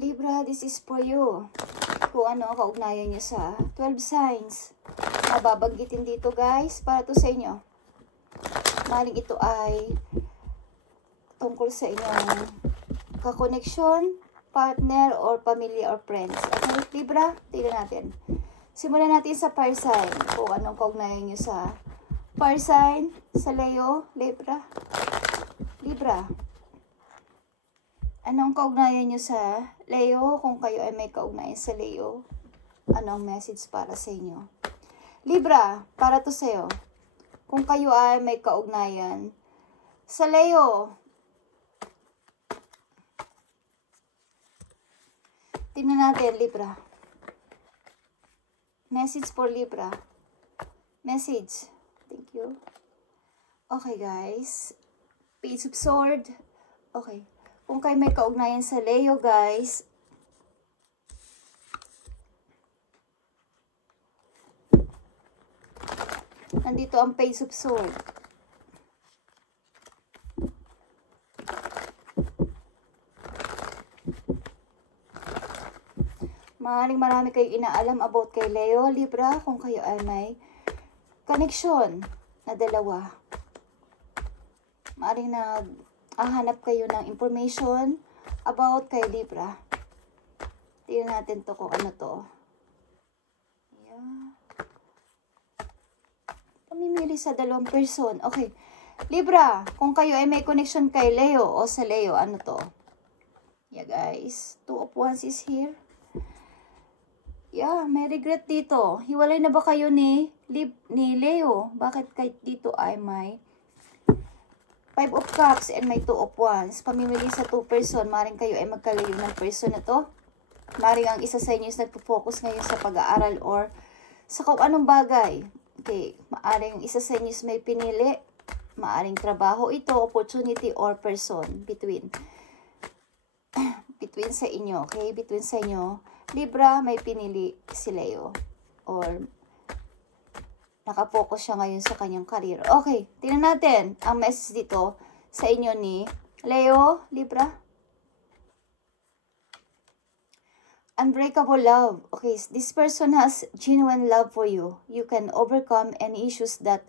Libra, this is for you. Kung ano ang kaugnayan nyo sa 12 signs. Mababanggitin dito guys, para to sa inyo. Maling ito ay tungkol sa inyong kakoneksyon, partner, or pamilya, or friends. Okay, Libra, tignan natin. Simulan natin sa fire sign. Kung anong kaugnayan nyo sa fire sign, sa Leo, Libra. Libra. Anong kaugnayan nyo sa Leo? Kung kayo ay may kaugnayan sa Leo, anong message para sa inyo? Libra, para to sa'yo. Kung kayo ay may kaugnayan sa Leo, tingnan natin, Libra. Message for Libra. Message. Thank you. Okay, guys. Page of Sword. Okay. Kung kayo may kaugnayan sa Leo, guys, nandito ang Page of Sword. Maaaring marami kayo inaalam about kay Leo, Libra, kung kayo ay may connection na dalawa. Maaaring naghahanap kayo ng information about kay Libra. Tingnan natin to kung ano to. Yeah. Pamimili sa dalawang person. Okay. Libra, kung kayo ay may connection kay Leo o sa Leo, ano to? Yeah, guys. Two of Wands is here. Yeah, may regret dito. Hiwalay na ba kayo ni Leo? Bakit kahit dito ay may Five of Cups and may Two of Wands? Pamimili sa two person. Maring kayo ay magkalayo ng person na to. Maring ang isa sa inyo is nagpo-focus ngayon sa pag-aaral or sa kung anong bagay. Okay, maaring isa sa inyo may pinili, maaring trabaho ito, opportunity, or person between sa inyo, okay? Between sa inyo, Libra, may pinili si Leo or nakapokus siya ngayon sa kanyang career. Okay, tingnan natin ang message dito sa inyo ni Leo, Libra. Unbreakable love. Okay, this person has genuine love for you. You can overcome any issues that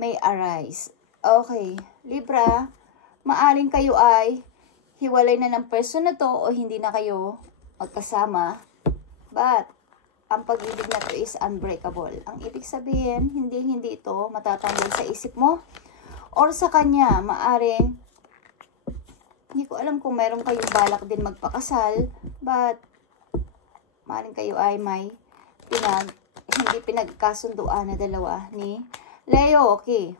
may arise. Okay, Libra, maaring kayo ay hiwalay na ng person na to o hindi na kayo magkasama. But, ang pag-ibig na to is unbreakable. Ang ibig sabihin, hindi ito matatanggal sa isip mo or sa kanya. Maaring, hindi ko alam kung meron kayong balak din magpakasal, but maaring kayo ay may hindi pinagkasunduan na dalawa ni Leo. Okay.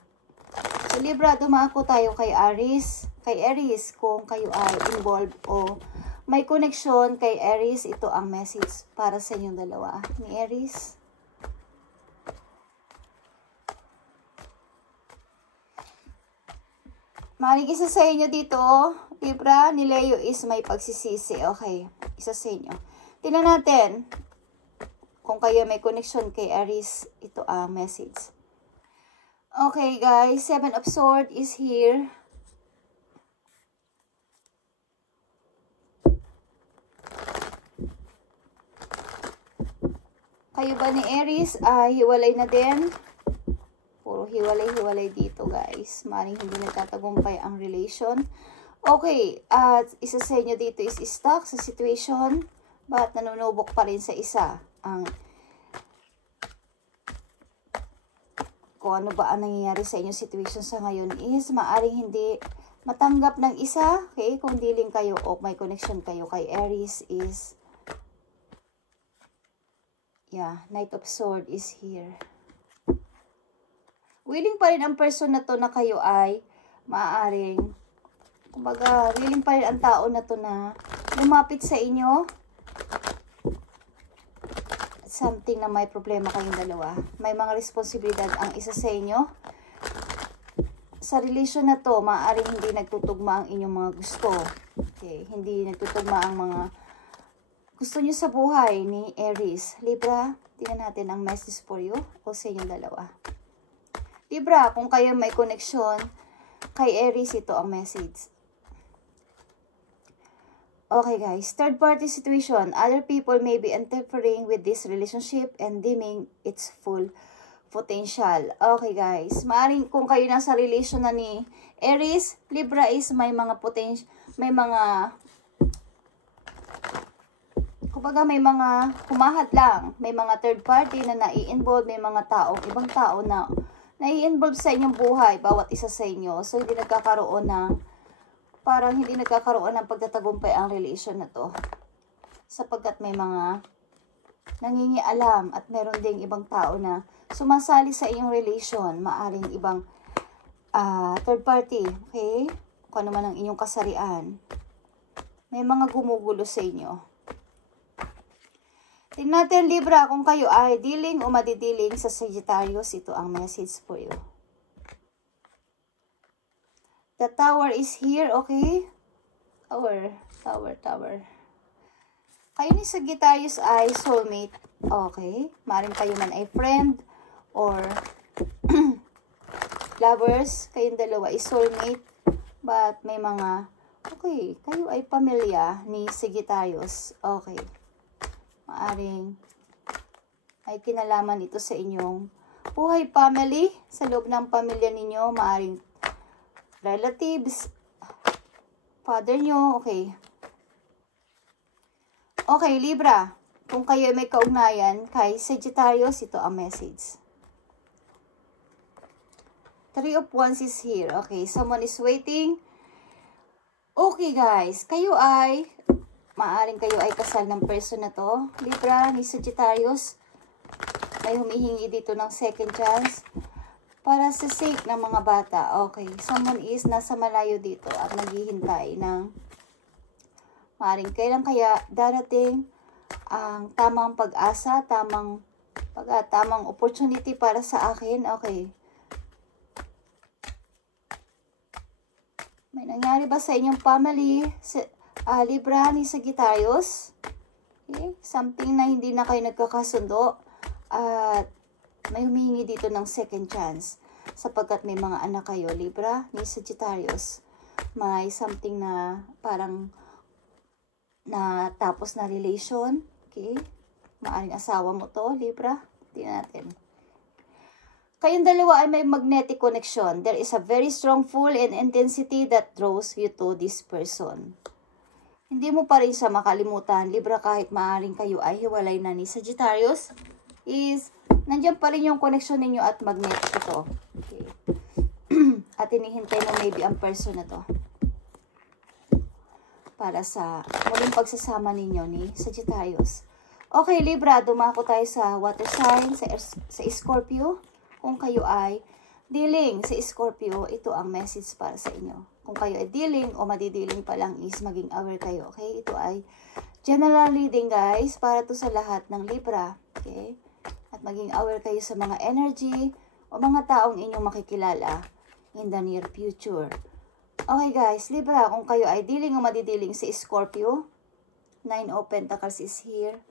So, Libra, dumako tayo kay Aries. Kay Aries, kung kayo ay involved o may connection kay Aries, ito ang message para sa inyong dalawa ni Aries. Maring isa sa inyo dito, Libra, ni Leo is may pagsisisi. Okay, isa sa inyo. Tingnan natin kung kayo may connection kay Aries, ito ang message. Okay, guys, Seven of Swords is here. Kayo ba ni Aries hiwalay na din? Puro hiwalay dito, guys. Maring hindi nagtatagumpay ang relation. Okay, isa sa inyo dito is stuck sa situation, but nanunubok pa rin sa isa. Kung ano ba ang nangyayari sa inyong situation sa ngayon is maaring hindi matanggap ng isa. Okay, kung dealing kayo o may connection kayo kay Aries is, yeah, Knight of Swords is here. Willing pa rin ang person na to na kayo ay maaaring, kumbaga, willing pa rin ang tao na to na lumapit sa inyo. Something na may problema kayong dalawa. May mga responsibilidad ang isa sa inyo. Sa relation na to, maaaring hindi nagtutugma ang inyong mga gusto. Okay, hindi nagtutugma ang mga gusto nyo sa buhay ni Aries. Libra, tingnan natin ang message for you o sa inyong dalawa. Libra, kung kayo may connection kay Aries, ito ang message. Okay guys, third party situation. Other people may be interfering with this relationship and dimming its full potential. Okay guys, maaring kung kayo nasa relation na ni Aries, Libra is may mga potential, may mga, kumbaga may mga humahad lang, may mga third party na nai-involve, may mga tao, ibang tao na nai-involve sa inyong buhay, bawat isa sa inyo. So hindi nagkakaroon ng, parang hindi nagkakaroon ng pagtatagumpay ang relation na to. Sapagkat may mga nangingialam at meron ding ibang tao na sumasali sa inyong relation. Maaring ibang third party, okay? Kung ano man ang inyong kasarian. May mga gumugulo sa inyo. Tingnan natin Libra kung kayo ay dealing o madidealing sa Sagittarius. Ito ang message for you. The Tower is here, okay? Tower. Kayo ni Sagittarius ay soulmate, okay? Maaaring kayo man ay friend or lovers. Kayong dalawa ay soulmate. But may mga, okay, kayo ay pamilya ni Sagittarius, okay? Maaaring ay kinalaman ito sa inyong buhay family. Sa loob ng pamilya ninyo, maaaring relatives, father nyo, okay. Okay, Libra, kung kayo may kaugnayan kay Sagittarius, ito ang message. Three of Wands is here, okay. Someone is waiting. Okay, guys, kayo ay, maaring kayo ay kasal ng person na to. Libra, ni Sagittarius, may humihingi dito ng second chance. Para sa sake ng mga bata, okay. Someone is nasa malayo dito at naghihintay ng maaaring kailan kaya darating ang tamang pag-asa, tamang opportunity para sa akin, okay. May nangyari ba sa inyong family, Libra ni Sagittarius? Okay. Something na hindi na kayo nagkakasundo at may humihingi dito ng second chance sapagkat may mga anak kayo, Libra ni Sagittarius. May something na parang natapos na relation, okay? Maaring asawa mo to, Libra. Tingnan natin. Kayong dalawa ay may magnetic connection. There is a very strong pull and intensity that draws you to this person. Hindi mo pa rin siya makalimutan, Libra, kahit maaring kayo ay hiwalay na ni Sagittarius, is nandiyan pa rin yung connection ninyo at magnetic ito. Okay. At hinihintay mo maybe ang person na to para sa muling pagsasama ninyo ni Sagittarius. Okay, Libra, dumako tayo sa water sign, sa Scorpio. Kung kayo ay dealing sa Scorpio, ito ang message para sa inyo. Kung kayo ay dealing o madidealing pa lang is maging aware kayo. Okay, ito ay general reading guys, para to sa lahat ng Libra. Okay, at maging aware kayo sa mga energy o mga taong inyong makikilala in the near future. Okay guys, Libra, kung kayo ay dealing o madidealing sa Scorpio, 9 of Pentacles is here.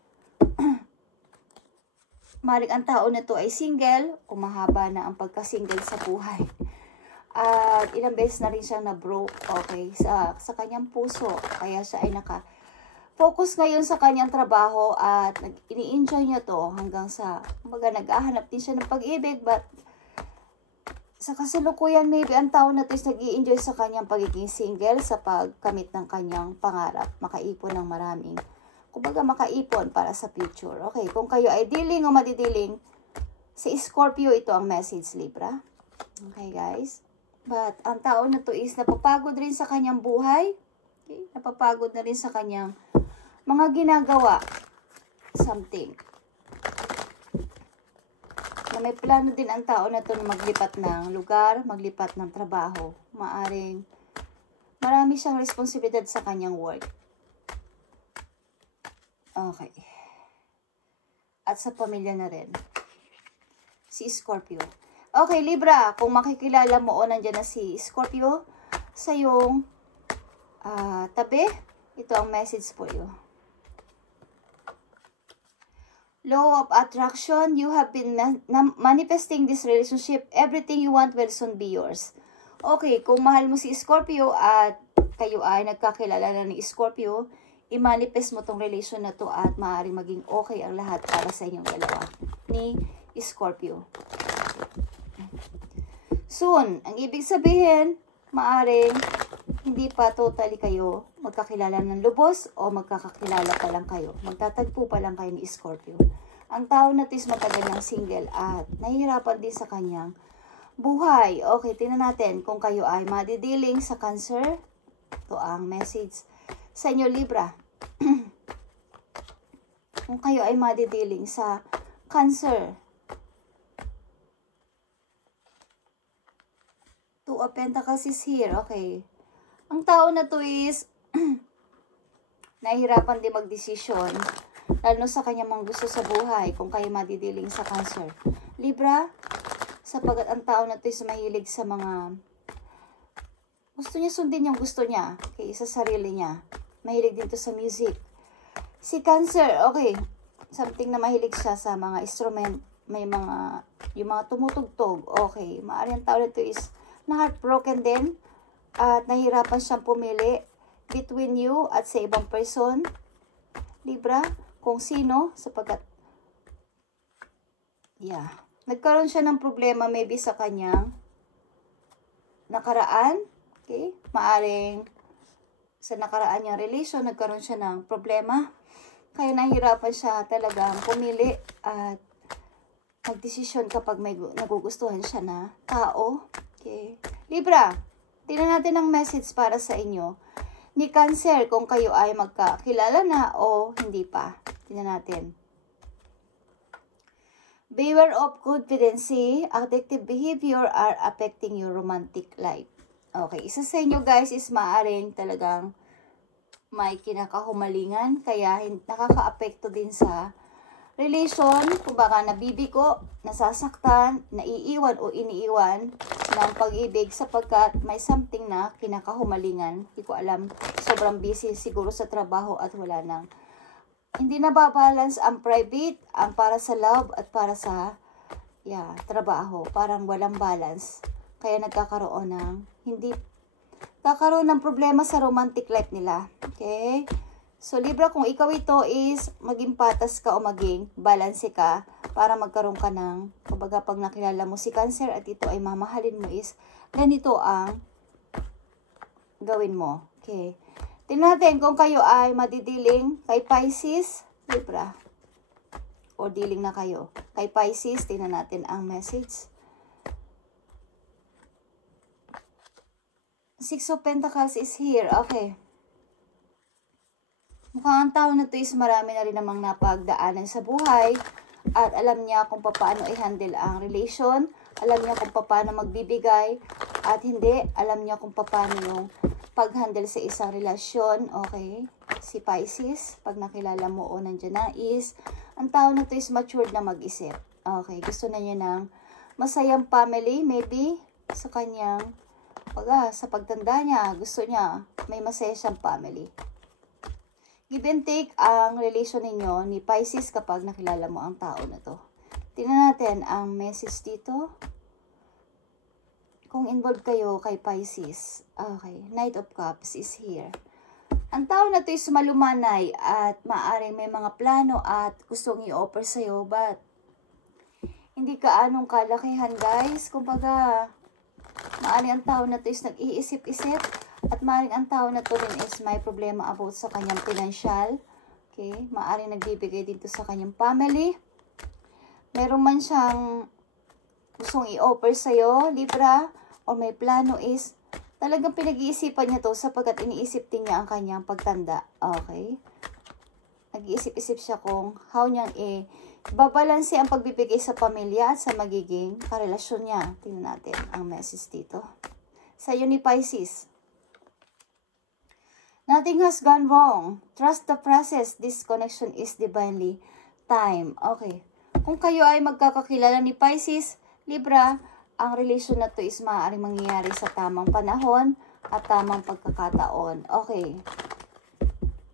Maring ang tao na to ay single o mahaba na ang pagka-single sa buhay. At ilang beses na rin siyang na-broke, okay, sa kanyang puso. Kaya siya ay focus ngayon sa kanyang trabaho at ini-enjoy niya to hanggang sa, kumbaga, nag-ahanap din siya ng pag-ibig, but sa kasalukuyan, maybe ang tao na to is nag-i-enjoy sa kanyang pagiging single sa pagkamit ng kanyang pangarap, makaipon ng maraming, kumbaga, makaipon para sa future. Okay, kung kayo ay dealing o madidealing sa Scorpio, ito ang message, Libra. Okay, guys. But ang tao na to is napapagod rin sa kanyang buhay. Okay, napapagod na rin sa kanyang mga ginagawa, something. Na may plano din ang tao na to na maglipat ng lugar, maglipat ng trabaho. Maaring marami siyang responsibilidad sa kanyang work. Okay. At sa pamilya na rin. Si Scorpio. Okay, Libra, kung makikilala mo o nandyan na si Scorpio sa iyong tabi, ito ang message for you. Law of attraction, you have been manifesting this relationship. Everything you want will soon be yours. Okay, kung mahal mo si Scorpio at kayo ay nagkakilala na ni Scorpio, i-manifest mo tong relation na to at maaaring maging okay ang lahat para sa inyong dalawa ni Scorpio. Soon, ang ibig sabihin, maaaring hindi pa totally kayo magkakilala ng lubos o magkakakilala pa lang kayo. Magtatagpo pa lang kayo ni Scorpio. Ang tao na to is matagal ng single at nahihirapan din sa kanyang buhay. Okay, tingnan natin kung kayo ay madidealing sa Cancer. Ito ang message sa inyo, Libra. Kung kayo ay madidealing sa Cancer. Two of Pentacles is here. Okay. Ang tao na to is nahihirapan din magdesisyon lalo sa kanya mang gusto sa buhay kung kayo madidealing sa Cancer. Libra, sapagat ang tao na to is mahilig sa mga gusto niya sundin yung gusto niya okay, sa sarili niya. Mahilig din to sa music. Si Cancer, okay, something na mahilig siya sa mga instrument, may mga, yung mga tumutugtog, okay. Maaari ang tao na to is na-heartbroken din at nahihirapan siyang pumili between you at sa ibang person. Libra, kung sino, sapagkat, nagkaroon siya ng problema maybe sa kanyang nakaraan, okay? Maaring sa nakaraan niyang relation, nagkaroon siya ng problema. Kaya nahihirapan siya talagang pumili at magdesisyon kapag may nagugustuhan siya na tao. Okay. Libra, tingnan natin ang message para sa inyo ni Cancer kung kayo ay magkakilala na o hindi pa. Tingnan natin. Beware of confidency, addictive behavior are affecting your romantic life. Okay, isa sa inyo guys is maaring talagang may kinakahumalingan, kaya nakaka-apekto din sa relation, kung baka nabibigo, nasasaktan, naiiwan o iniiwan ng pag-ibig sapagkat may something na kinakahumalingan. Hindi ko alam, sobrang busy siguro sa trabaho at wala nang hindi nababalance ang private, ang para sa love at para sa trabaho. Parang walang balance. Kaya nagkakaroon ng problema sa romantic life nila. Okay? So, Libra, kung ikaw ito is maging patas ka o maging balance ka para magkaroon ka ng, kumbaga pag nakilala mo si Cancer at ito ay mamahalin mo is, ganito ang gawin mo. Okay. Tingnan natin kung kayo ay madidealing kay Pisces, Libra. O dealing na kayo. Kay Pisces, tingnan natin ang message. Six of Pentacles is here. Okay. Mukhang ang tao na to is marami na rin namang napagdaanan sa buhay at alam niya kung paano i-handle ang relation, alam niya kung paano magbibigay at hindi, alam niya kung paano yung pag-handle sa isang relasyon. Okay, si Pisces, pag nakilala mo o nandiyan na is, ang tao na to is matured na mag-isip. Okay, gusto na niya ng masayang family, maybe sa kanyang sa pagtanda niya, gusto niya may masaya siyang family. Give and take ang relation ninyo ni Pisces kapag nakilala mo ang tao na to. Tingnan natin ang message dito. Kung involved kayo kay Pisces. Okay, Knight of Cups is here. Ang tao na to is malumanay at maaaring may mga plano at gustong i-offer sa'yo, but hindi ka anong kalakihan guys. Kumbaga, maaaring ang tao na to is nag-iisip-isip at maaaring ang tao na to rin is may problema about sa kanyang financial. Okay, maaaring nagbibigay dito sa kanyang family. Meron man siyang gustong i-offer sa'yo, Libra, o may plano is talagang pinag-iisipan niya to sapagkat iniisip din niya ang kanyang pagtanda. Okay, nag-iisip-isip siya kung how niyang babalanse ang pagbibigay sa pamilya at sa magiging karelasyon niya. Tingnan natin ang message dito. Sa iyo ni Pisces. Nothing has gone wrong. Trust the process. This connection is divinely timed. Okay. Kung kayo ay magkakakilala ni Pisces, Libra, ang relation na to is maaaring mangyayari sa tamang panahon at tamang pagkakataon. Okay.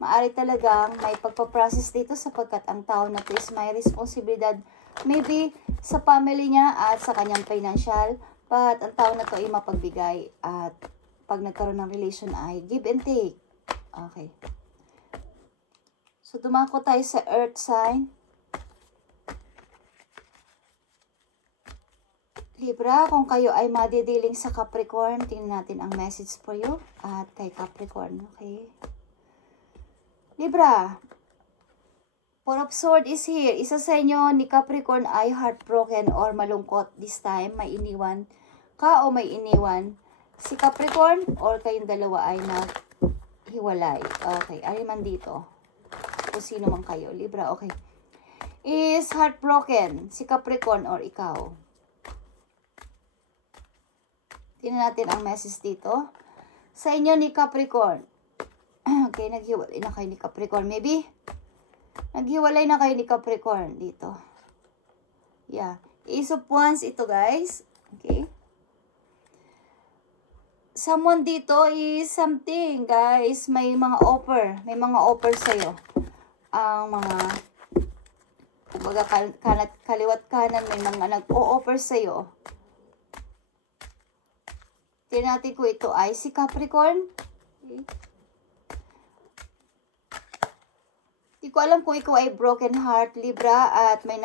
Maari talagang may pagpaprocess dito sapagkat ang tao na to is may responsibilidad maybe sa family niya at sa kanyang financial, but ang tao na to ay mapagbigay at pag nagkaroon ng relation ay give and take. Okay. So, dumako tayo sa earth sign. Libra, kung kayo ay madidiling sa Capricorn, tingnan natin ang message for you at kay Capricorn, okay? Libra, Four of Swords is here. Isa sa inyo ni Capricorn ay heartbroken or malungkot this time. May iniwan ka o may iniwan si Capricorn or kayong dalawa ay naghiwalay. Okay, ay man dito. Kung sino man kayo. Libra, okay. Is heartbroken si Capricorn or ikaw. Tingnan natin ang message dito. Sa inyo ni Capricorn. Okay, naghiwalay na kayo ni Capricorn. Maybe, naghiwalay na kayo ni Capricorn dito. Yeah. Ace of Wands ito, guys. Okay. Someone dito is something, guys. May mga offer. May mga offer sa'yo. Ang mga, kumbaga, kaliwat kanan, may mga nag-o-offer sa'yo. Tingnan natin kung ito ay si Capricorn. Okay. Di ko alam kung ikaw ay broken heart, Libra, at may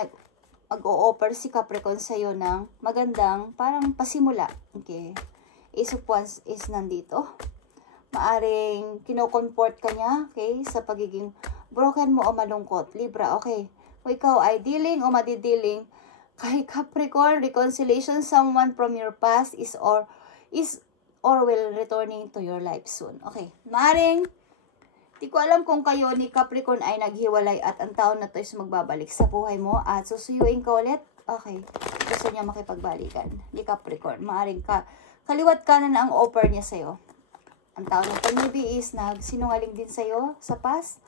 mag-o-offer si Capricorn sa'yo ng magandang, parang pasimula. Okay. Ace of Wands is nandito. Maaring kino-comfort ka niya, okay, sa pagiging broken mo o malungkot. Libra, okay. Kung ikaw ay dealing o madidealing kay Capricorn, reconciliation, someone from your past is or will returning to your life soon. Okay. Maaring, di ko alam kung kayo ni Capricorn ay naghiwalay at ang taon na to is magbabalik sa buhay mo at susuyuin ka ulit. Okay. Gusto niya makipagbalikan ni Capricorn. Maaring kaliwat kanan ang offer niya sa'yo. Ang taon na to maybe is nagsinungaling din sa'yo sa past.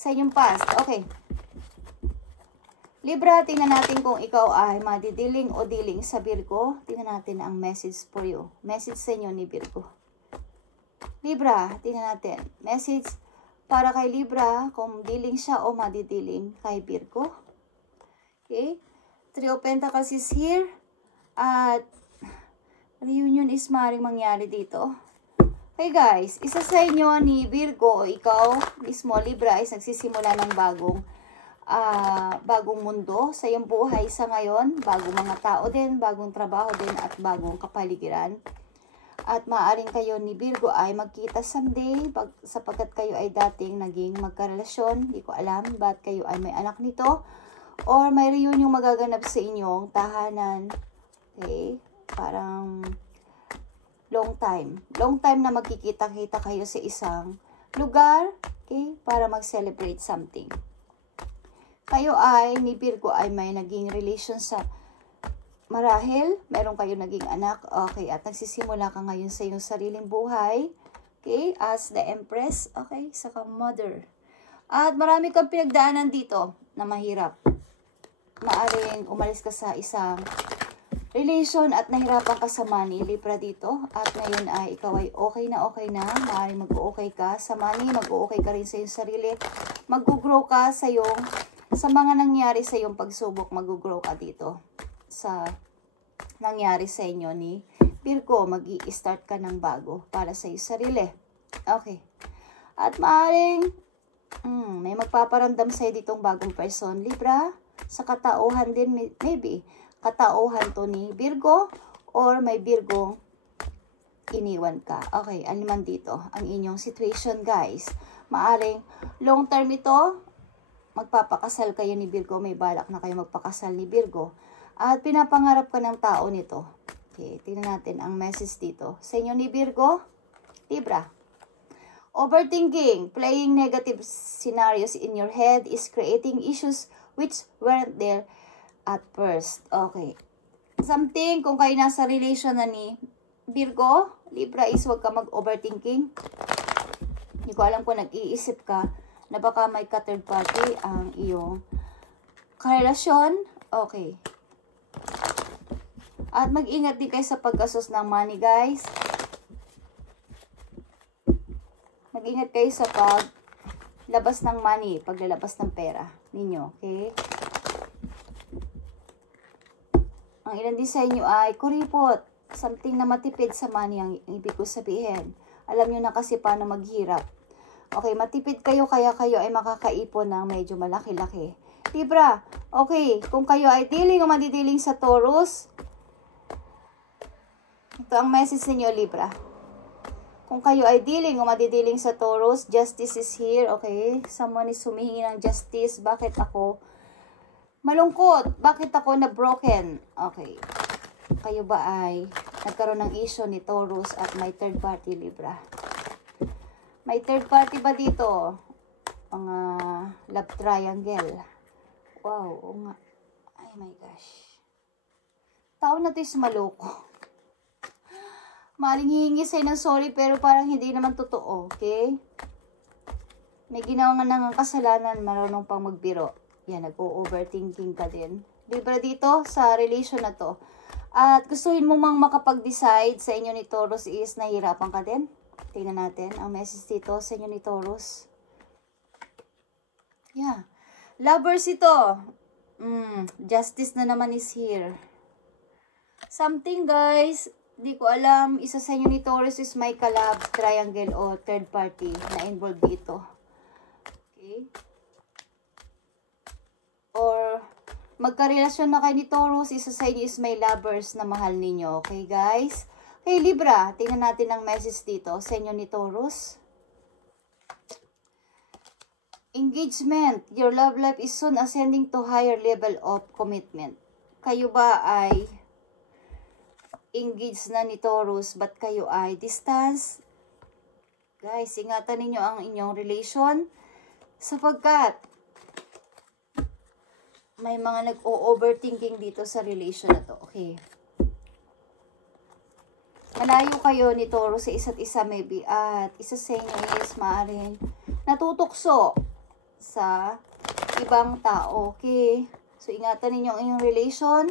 Sa inyong past. Okay. Libra, tingnan natin kung ikaw ay madidiling o dealing sa Virgo. Tingnan natin ang message for you. Message sa inyo ni Virgo. Libra, tingnan natin. Message para kay Libra kung dealing siya o madidiling kay Virgo. Okay. Three of Pentacles is here. At reunion is maaaring mangyari dito. Okay guys, isa sa inyo ni Virgo o ikaw mismo Libra is nagsisimula ng bagong mundo sa iyong buhay sa ngayon, bagong mga tao din, bagong trabaho din at bagong kapaligiran. At maaaring kayo ni Virgo ay magkita someday sapagkat kayo ay dating naging magkarelasyon. Hindi ko alam ba't kayo ay may anak nito or may reunion magaganap sa inyong tahanan. Okay, parang long time na magkikita-kita kayo sa isang lugar, okay, para mag-celebrate something. Kayo ay, ni Virgo ay may naging relation sa marahil, meron kayo naging anak, okay, at nagsisimula ka ngayon sa iyong sariling buhay, okay, as the Empress, okay, saka mother. At marami kang pinagdaanan dito na mahirap. Maaring umalis ka sa isang relation at nahirapan ka sa money, Libra dito, at ngayon ay ikaw ay okay na, maaring mag-okay ka sa money, mag-okay ka rin sa iyong sarili, mag-grow ka sa iyong sa mga nangyari sa iyong pagsubok, mag-grow ka dito. Sa nangyari sa inyo ni Virgo, mag-i-start ka ng bago para sa iyong sarili. Okay. At maaaring, may magpaparamdam sa iyo ditong bagong person, Libra. Sa katauhan din, maybe, katauhan to ni Virgo or may Virgo iniwan ka. Okay, ano man dito ang inyong situation, guys. Maaaring long term ito, magpapakasal kayo ni Virgo, may balak na kayo magpakasal ni Virgo. At pinapangarap ka ng tao nito. Okay, tingnan natin ang message dito. Sa inyo ni Virgo, Libra. Overthinking, playing negative scenarios in your head is creating issues which weren't there at first. Okay. Something, kung kayo nasa relation na ni Virgo, Libra is huwag ka mag-overthinking. Hindi ko alam kung nag-iisip ka na baka may ka-third party ang iyong karelasyon. Okay. At mag-ingat din kayo sa paggasos ng money, guys. Mag-ingat kayo sa paglabas ng money, paglalabas ng pera ninyo, okay? Ang ilan din sa inyo ay kuripot, something na matipid sa money ang ibig ko sabihin. Alam nyo na kasi paano maghirap. Okay, matipid kayo kaya kayo ay makakaipon ng medyo malaki-laki. Libra, okay, kung kayo ay dealing o madidealing sa Taurus, ito ang message ninyo, Libra. Kung kayo ay dealing o madidealing sa Taurus, justice is here, okay? Someone is humihingi ng justice. Bakit ako malungkot? Bakit ako na broken? Okay. Kayo ba ay nagkaroon ng issue ni Taurus at may third party, Libra? May third party ba dito? Mga love triangle. Wow, oo nga. Ay my gosh. Tao na ito is maloko. Maring hihingi sa'yo ng sorry pero parang hindi naman totoo, okay? May ginawa nga ng kasalanan, marunong pang magbiro. Yan, nag-overthinking ka din. Libra dito sa relation na to. At gustuhin mo mang makapag-decide sa inyo ni Taurus is nahihirapan ka din. Tingnan natin ang message dito sa inyo ni Taurus. Yeah. Lovers ito. Justice na naman is here. Something guys, di ko alam, isa sa inyo ni Taurus is may kalab, triangle o third party na involved dito. Okay. Or magkarelasyon na kayo ni Taurus, isa sa inyo is may lovers na mahal ninyo. Okay guys? Okay Libra, tingnan natin ang message dito sa inyo ni Taurus. Engagement. Your love life is soon ascending to higher level of commitment. Kayo ba ay engaged na ni Taurus, but kayo ay distance? Guys, ingatan ninyo ang inyong relation sapagkat may mga nag-overthinking dito sa relation na to. Okay. Malayo kayo ni Taurus sa isa't isa maybe at isa sa inyo is maaaring natutukso sa ibang tao. Okay. So, ingatan ninyo ang inyong relation.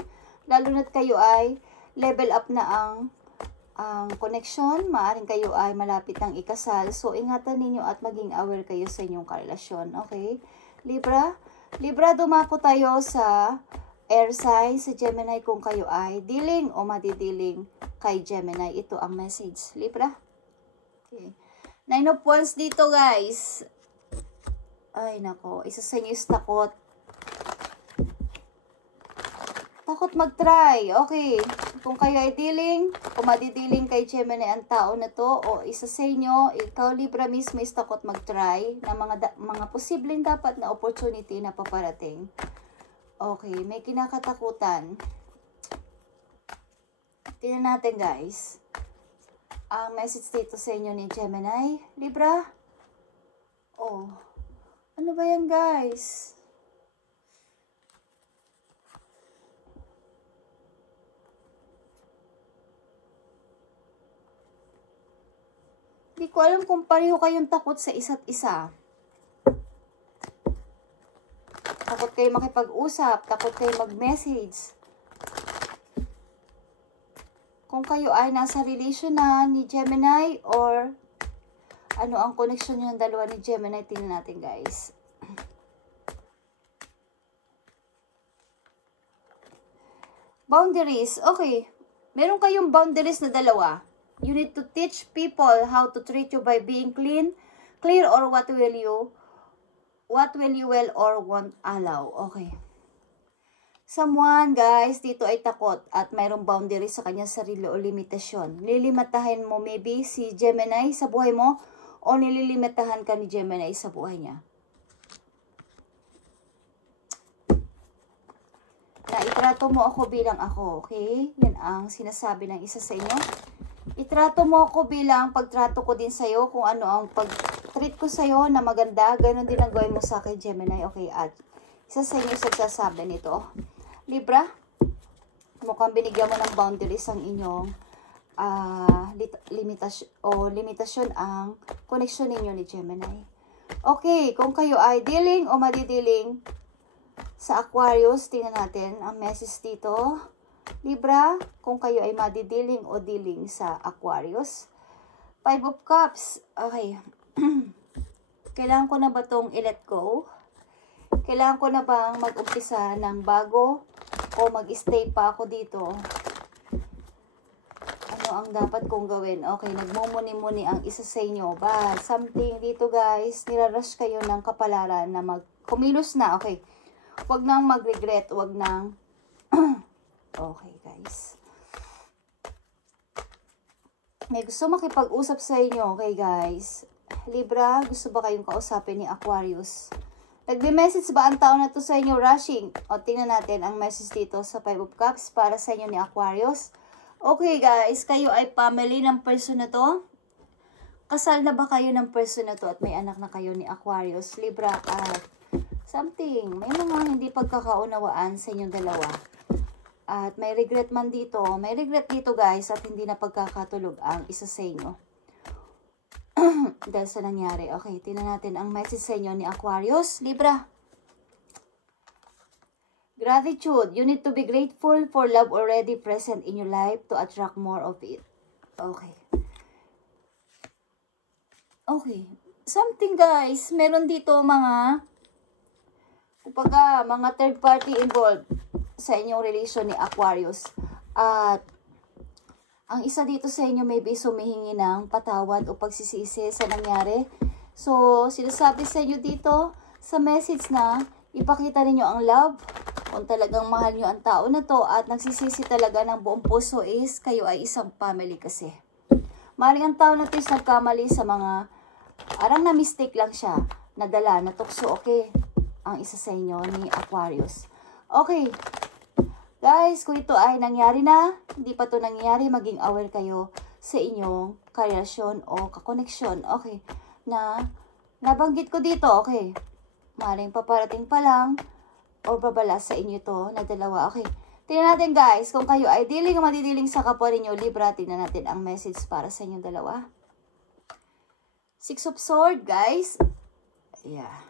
Lalo na't kayo ay level up na ang connection. Maaaring kayo ay malapit ng ikasal. So, ingatan ninyo at maging aware kayo sa inyong karelasyon. Okay. Libra. Libra, dumako tayo sa air sign, sa Gemini kung kayo ay dealing o madidealing kay Gemini. Ito ang message. Libra. Okay. 9 of Wands dito guys. Ay nako, isa sa inyo is takot. Takot mag-try. Okay. Kung kayo ay dealing o madidealing kay Gemini ang tao na to o isa sa inyo, ikaw Libra mismo is takot mag-try na mga posibleng dapat na opportunity na paparating. Okay, may kinakatakutan. Tingnan natin guys. Ang message dito sa inyo ni Gemini. Libra? Oh. Ano ba yan guys? Hindi ko alam kung pareho kayong takot sa isa't isa. Takot kayo makipag-usap, takot kayo mag-message. Kung kayo ay nasa relation na ni Gemini or ano ang connection nyo ng dalawa ni Gemini, tingnan natin guys. Boundaries. Okay. Meron kayong boundaries na dalawa. You need to teach people how to treat you by being clear or what will you will or won't allow. Okay. Someone, guys, dito ay takot at mayroong boundaries sa kanya sarili o limitasyon. Lilimitahin mo maybe si Gemini sa buhay mo o nililimitahan ka ni Gemini sa buhay niya. Na itrato mo ako bilang ako, okay? Yan ang sinasabi ng isa sa inyo. Itrato mo ako bilang pagtrato ko din sa'yo, kung ano ang pag-treat ko sa'yo na maganda, ganun din ang gawin mo sa akin, Gemini. Okay, at isa sa inyo sagsasabi nito. Libra, mukhang binigyan mo ng boundaries ang inyong limitasyon ang connection ninyo ni Gemini. Okay, kung kayo ay dealing o madidealing sa Aquarius, tingnan natin ang message dito. Libra, kung kayo ay madidealing o dealing sa Aquarius. 5 of Cups. Okay. Kailangan ko na ba itong i-let go? Kailangan ko na bang mag-umpisa ng bago? O mag-stay pa ako dito? Ano ang dapat kong gawin? Okay, nagmumuni-muni ang isa sa inyo. But something dito guys, nirarush kayo ng kapalaran na kumilos na. Okay, huwag nang mag-regret, huwag nang... Okay guys. May gusto makipag-usap sa inyo, okay guys. Libra, gusto ba kayong kausapin ni Aquarius? Nagbe-message ba ang tao na to sa inyo, rushing? O, tingnan natin ang message dito sa 5 of Cups para sa inyo ni Aquarius. Okay guys, kayo ay family ng person na to. Kasal na ba kayo ng person na to at may anak na kayo ni Aquarius, Libra, at something. May mga hindi pagkakaunawaan sa inyong dalawa. At may regret man dito. May regret dito guys at hindi na pagkakatulog ang isa sa inyo. Dahil sa nangyari. Okay, tingnan natin ang message sa inyo ni Aquarius. Libra. Gratitude. You need to be grateful for love already present in your life to attract more of it. Okay. Okay. Something guys. Meron dito mga mga third party involved sa inyong relation ni Aquarius. At ang isa dito sa inyo maybe sumihingi ng patawad o pagsisisi sa nangyari. So, sinasabi sa inyo dito sa message na ipakita ninyo ang love. Kung talagang mahal nyo ang tao na to at nagsisisi talaga ng buong puso is kayo ay isang family kasi. Maring ang tao na to is nagkamali sa mga arang na mistake lang siya. Nadala, natukso, okay. Ang isa sa inyo ni Aquarius. Okay. Guys, kung ito ay nangyari na, hindi pa to nangyari, maging aware kayo sa inyong karelasyon o kakoneksyon. Okay, na nabanggit ko dito, okay. Maring paparating pa lang o babala sa inyo to na dalawa. Okay, tingnan natin guys, kung kayo ay dealing o madidealing sa kapwa ninyo, Libra, tingnan natin ang message para sa inyong dalawa. 6 of Swords, guys. Yeah.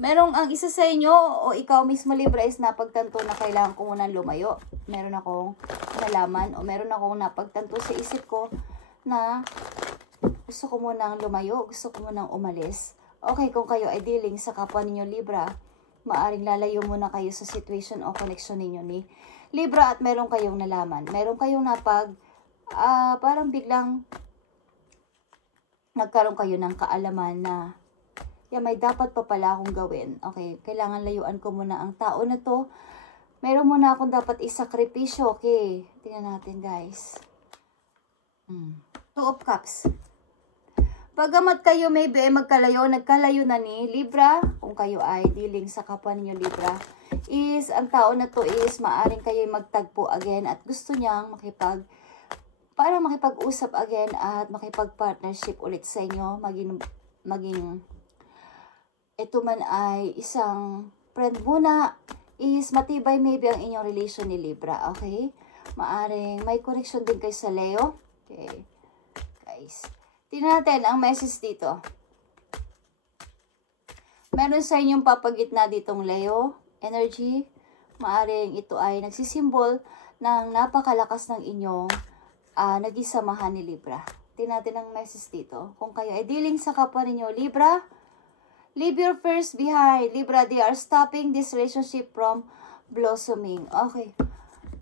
Merong ang isa sa inyo o ikaw mismo Libra is napagtanto na kailangan ko munang lumayo. Meron akong nalaman o meron akong napagtanto sa isip ko na gusto ko munang lumayo, gusto ko munang umalis. Okay, kung kayo ay dealing sa kapwa ninyo Libra, maaring lalayo muna kayo sa situation o connection ninyo ni Libra at meron kayong nalaman. Meron kayong parang biglang nagkaroon kayo ng kaalaman na may dapat pa pala akong gawin. Okay, kailangan layuan ko muna ang tao na to. Meron muna akong dapat isakripisyo. Okay, tingnan natin guys. 2 of Cups. Pagamat kayo maybe nagkalayo na ni Libra, kung kayo ay dealing sa kapwa ninyo Libra, is ang tao na to is maaring kayo magtagpo again at gusto niyang para makipag-usap again at makipag-partnership ulit sa inyo, maging ito man ay isang friend muna, is matibay maybe ang inyong relation ni Libra, okay? Maaring may connection din kayo sa Leo. Okay, guys. Tingnan natin ang message dito. Meron sa inyong papagitna ditong Leo energy. Maaring ito ay nagsisimbol ng napakalakas ng inyong nagisamahan ni Libra. Tingnan natin ang message dito. Kung kayo ay dealing sa kapwa ninyo Libra, leave your fears behind. Libra, they are stopping this relationship from blossoming. Okay.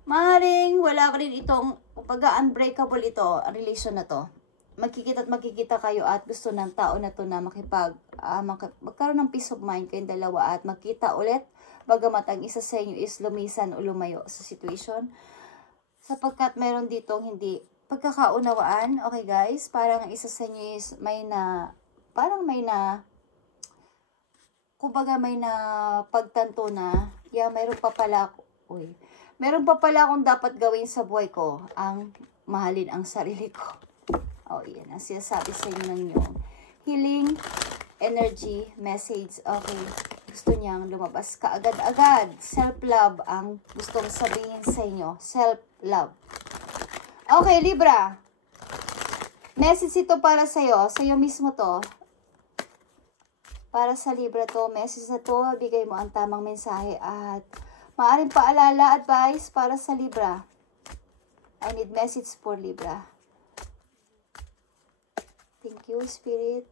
Maaaring wala rin itong unbreakable ito, ang relation na to. Magkikita kayo at gusto ng tao na to na magkaroon ng peace of mind kayong dalawa at magkita ulit. Bagamat ang isa sa inyo is lumisan o lumayo sa situation. Sapagkat meron ditong hindi pagkakaunawaan. Okay guys, parang ang isa sa inyo is kumbaga may na pagtanto na, meron pa pala akong dapat gawin sa buhay ko, ang mahalin ang sarili ko. Yan ang sinasabi sa inyo ng inyong healing energy message. Okay, gusto niyang lumabas kaagad-agad. Self-love ang gustong sabihin sa inyo. Self-love. Okay, Libra. Message ito para sa'yo mismo to. Para sa Libra to, message na to, bigay mo ang tamang mensahe at maaaring paalala, advice para sa Libra. I need message for Libra. Thank you, Spirit.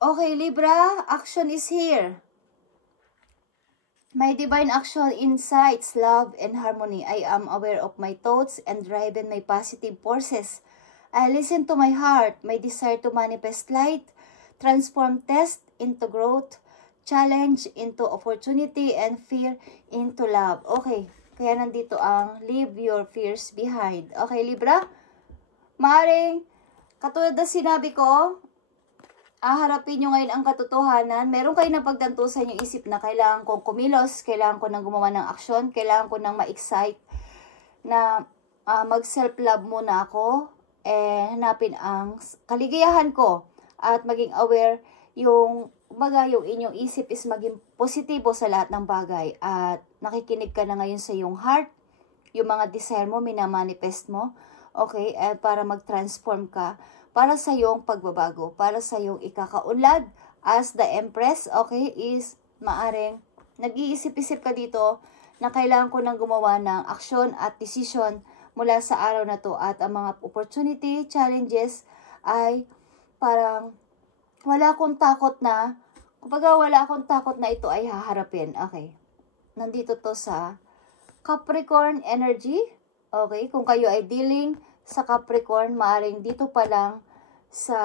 Okay, Libra, action is here. My divine action insights, love, and harmony. I am aware of my thoughts and driven my positive forces. I listen to my heart, my desire to manifest light, transform test into growth, challenge into opportunity, and fear into love. Okay, kaya nandito ang leave your fears behind. Okay, Libra? Maaring, katulad na sinabi ko, harapin nyo ngayon ang katotohanan. Meron kayo na pagtantusan yung isip na kailangan kong kumilos, kailangan ko nang gumawa ng aksyon, kailangan ko nang ma-excite na mag-self-love muna ako, hanapin ang kaligayahan ko at maging aware yung yung inyong isip is maging positibo sa lahat ng bagay at nakikinig ka na ngayon sa iyong heart, yung mga desire mo, minamanifest mo, okay, para mag-transform ka para sa iyong pagbabago, para sa iyong ikakaunlad as the Empress, okay, is maaring nag-iisip-isip ka dito na kailangan ko nang gumawa ng aksyon at decision mula sa araw na to at ang mga opportunity, challenges ay parang wala akong takot na, wala akong takot na ito ay haharapin. Okay, nandito to sa Capricorn energy, okay, kung kayo ay dealing sa Capricorn, maaring dito pa lang sa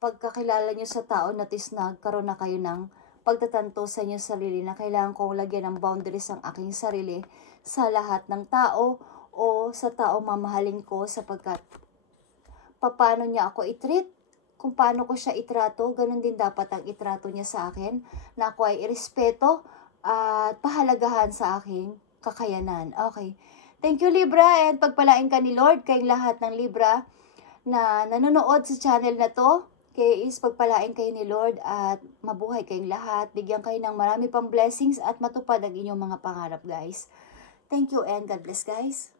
pagkakilala nyo sa tao na nagkaroon na kayo ng pagtatanto sa inyong sarili na kailangan kong lagyan ng boundaries ang aking sarili sa lahat ng tao o sa tao mamahalin ko sapagkat paano niya ako i-treat, kung paano ko siya itrato, ganun din dapat ang itrato niya sa akin na ako ay irespeto at pahalagahan sa aking kakayanan. Okay. Thank you, Libra, and pagpalain ka ni Lord kayong lahat ng Libra na nanonood sa channel na to. Kaya is pagpalain kayo ni Lord at mabuhay kayong lahat. Bigyan kayo ng marami pang blessings at matupad ang inyong mga pangarap, guys. Thank you and God bless, guys.